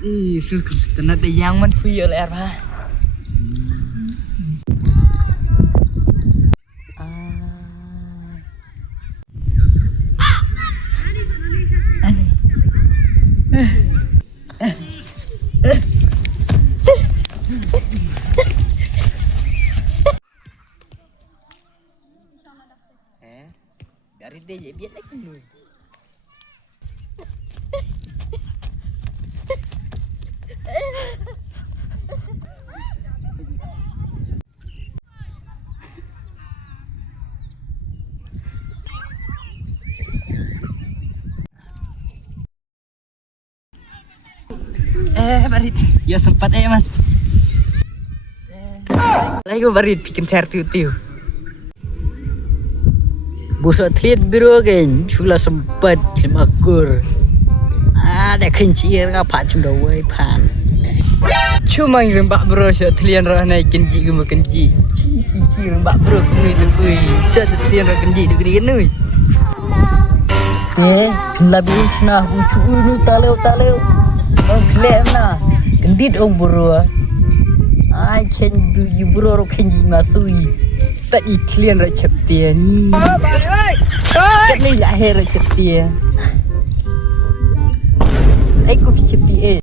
Sulkan setelah ada yang manfui oleh apa? Dari dia biar lagi dulu. Barit, ya sempat man. Lagi barit bikin cair tiu. Busuk telit biru kan, cula sempat cemakur. Ada kencir apa cuma dawai pan. Cuma yang mbak bro so telian roh naik kenji guma kenji. Kencir mbak bro kuni tu kui. So telian roh kenji tu kini kenui. Labin cina ucu unu taleu. Oh klem na. Kendit ong bro. Ai ken you bro kenji masui. Tadi kalian recep dia ni. Ni lahir recep dia. Aku recep dia.